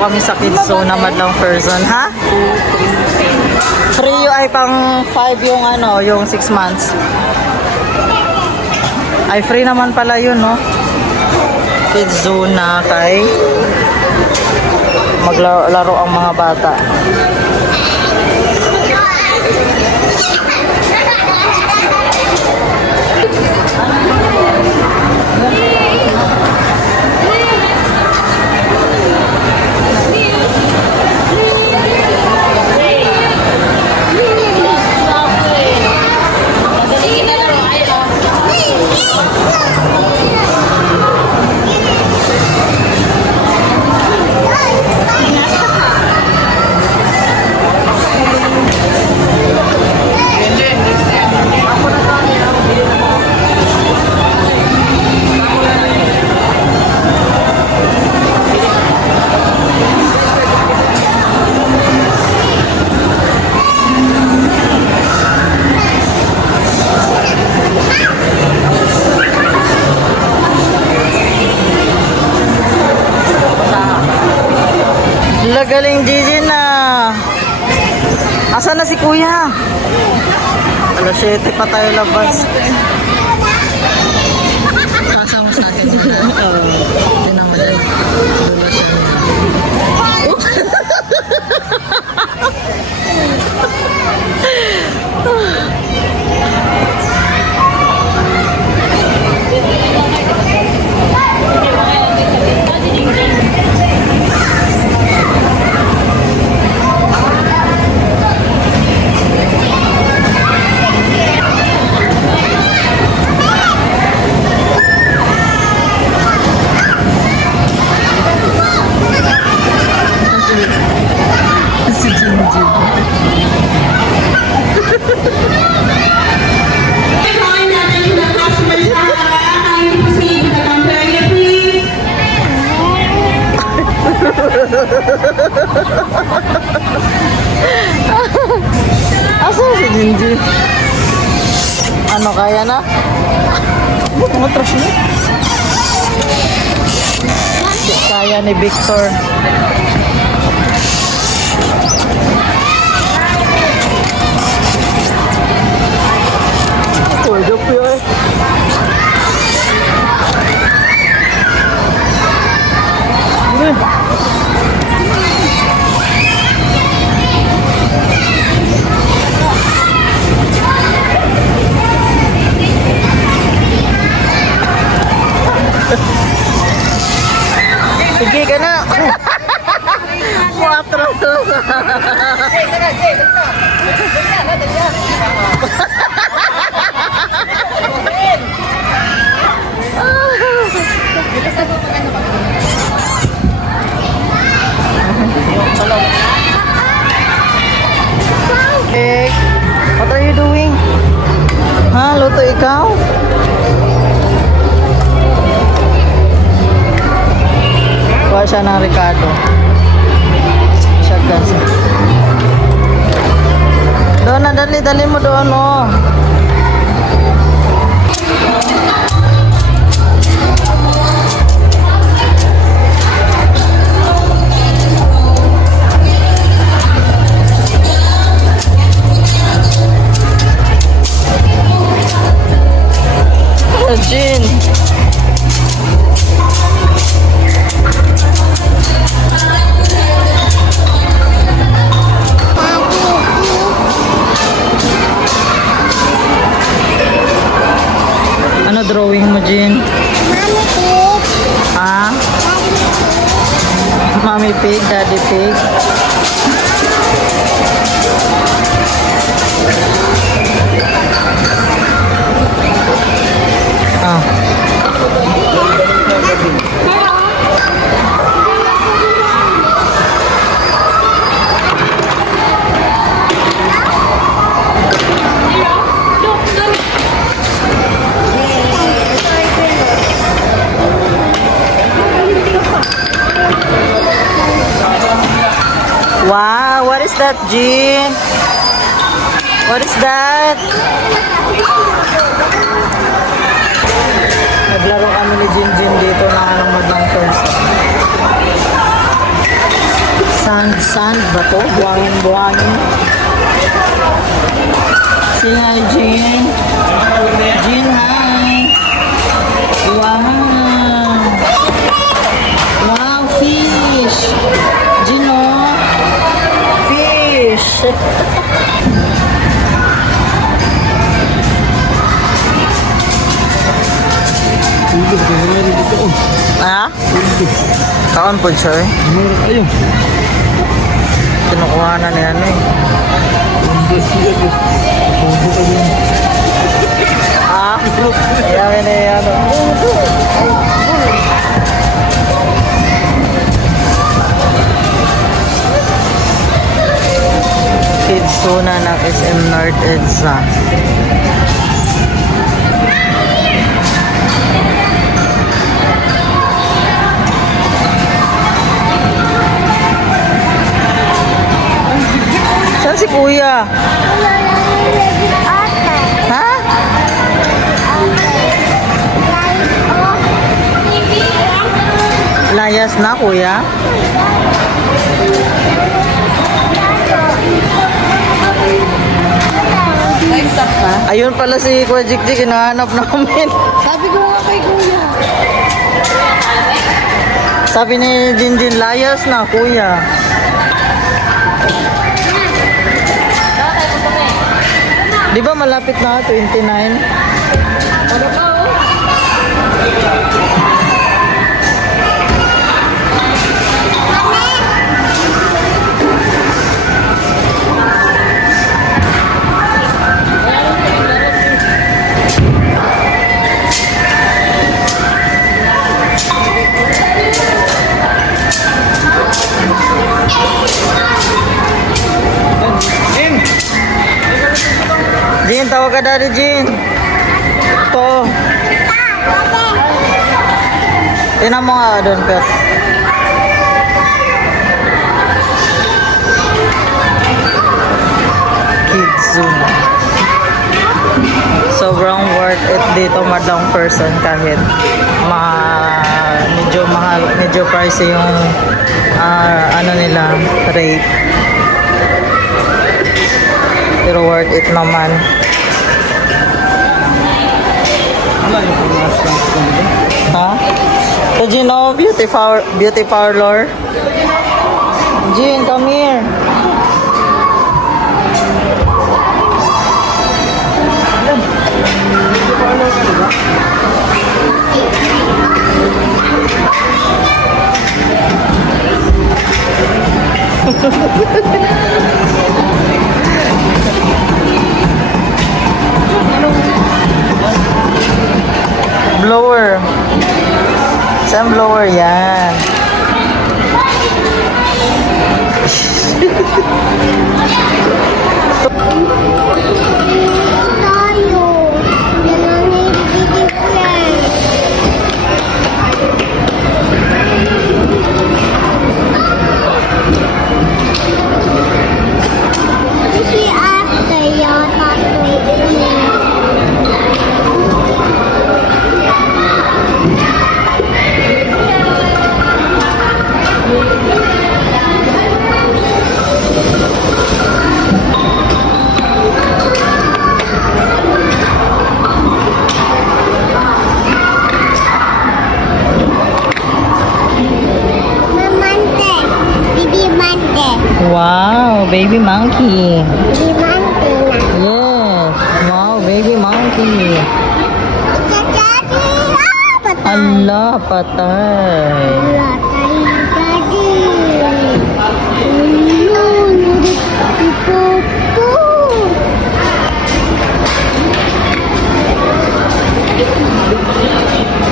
kami sa kids zone na madlang person, ha? Free ay pang 5 yung ano, yung 6 months. Ay free naman pala yun, no? Kids zone na kay maglaro ang mga bata. Galing Gigi na. Asa na si Kuya? Alas 7 pa tayo labas. Kasamos natin muna. Hindi naman ay dulo siya. Asa si Jinji? Ano kaya na? Mga truck niya? Kaya ni Victor. Hold up yun. Sige ka na. 4 to. Hey, what are you doing? Ha, luto ikaw? Kuha siya ng Ricardo. Shotgun siya. Doon na, dali mo doon, oh. Jean. Ano drawing mo, Jean? Mommy pig, Daddy pig. Wow, what is that, Jean? What is that? Naglaro kami ni Jean dito ng madlang person. Sand ba to? Buhangin. Say hi, Jean. Jean, hi. Wow. Wow, fish. Jean, oh. Fish. Ha? Kaon po, sir. Ayun. Kinukuha na ni ano eh. Ah, ayaw na yan. Kids tuna ng SM North EDSA. Saan si Kuya? Ha? Layas na, Kuya? Ayun pala si Kuya Jikjik, hinahanap namin. Sabi ko nga kay Kuya. Sabi ni Jinjin, layas na, Kuya. Di ba malapit na 29? Ano pa oh? Jin, tawag ka daddy, Jin. Ito. Tinan mo nga doon, Pet. Kids Zoom. Sobrang worth it dito, madlang person kahit medyo mahal, medyo pricey yung ano nila, rate. Pero worth it naman. Ha? Did you know beauty parlor? Jean, come here. Blower. Saan blower yan? Tayo. Yan ang nagdi-different. Si ate yata ito. Mamante. Bibi mante. Wow, baby monkey. Bibi mante na. Yes. Wow, baby monkey. Daddy. Patay. Ala, patay. Wala tayo, Daddy. Ayun, ipopo.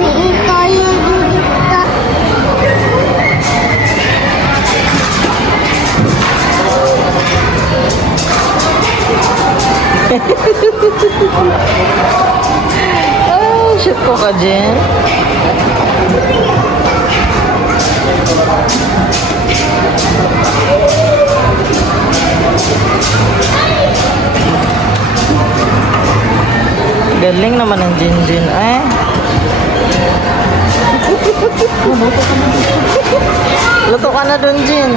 May tayo dito. Oh, shit ko ka, Jen. Galing naman ang Jinjin. Eh. Luto ka na dun, Jin.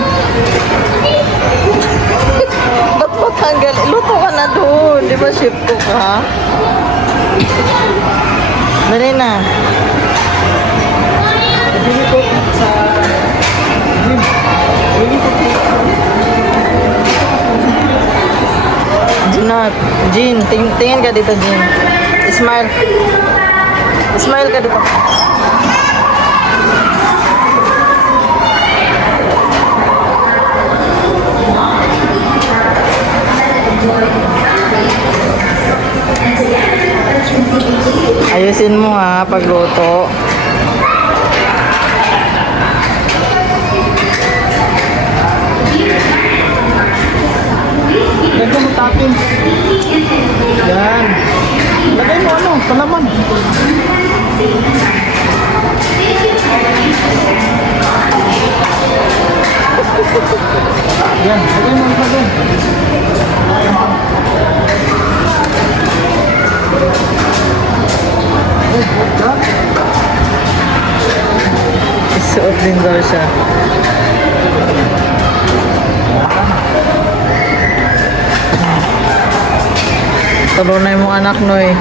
Ba't mo tanggal? Luto ka na dun. Di ba chef ko ka? Dali na. Bili ko sa... Bili ko Jin, tingin ka dito, Jin. Smile. Smile ka dito. Ayusin mo ha, pagluto. Lagyan mo tapin. Yan. Lagay mo ano, palaman. Yan, lagay mo pa doon. Isuot din daw siya. Tulunay mo anak, Noy.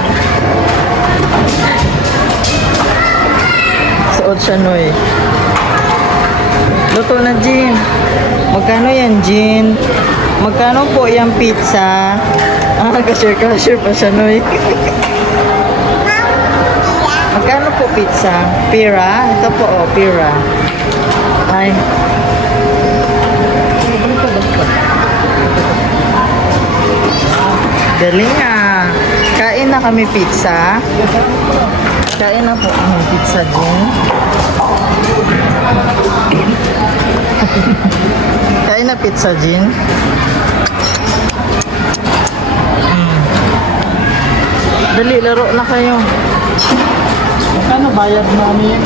Suot siya, Noy. Luto na, Jin. Magkano yan, Jin? Magkano po yung pizza? Ah, cashier pa siya, Noy. Magkano po pizza? Pira? Ito po, oh, pira. Ay. Galing ah. Kain na kami pizza. Kain na po kami pizza din. Kain na pizza din. Dali, laro na kayo. Magkano bayad namin?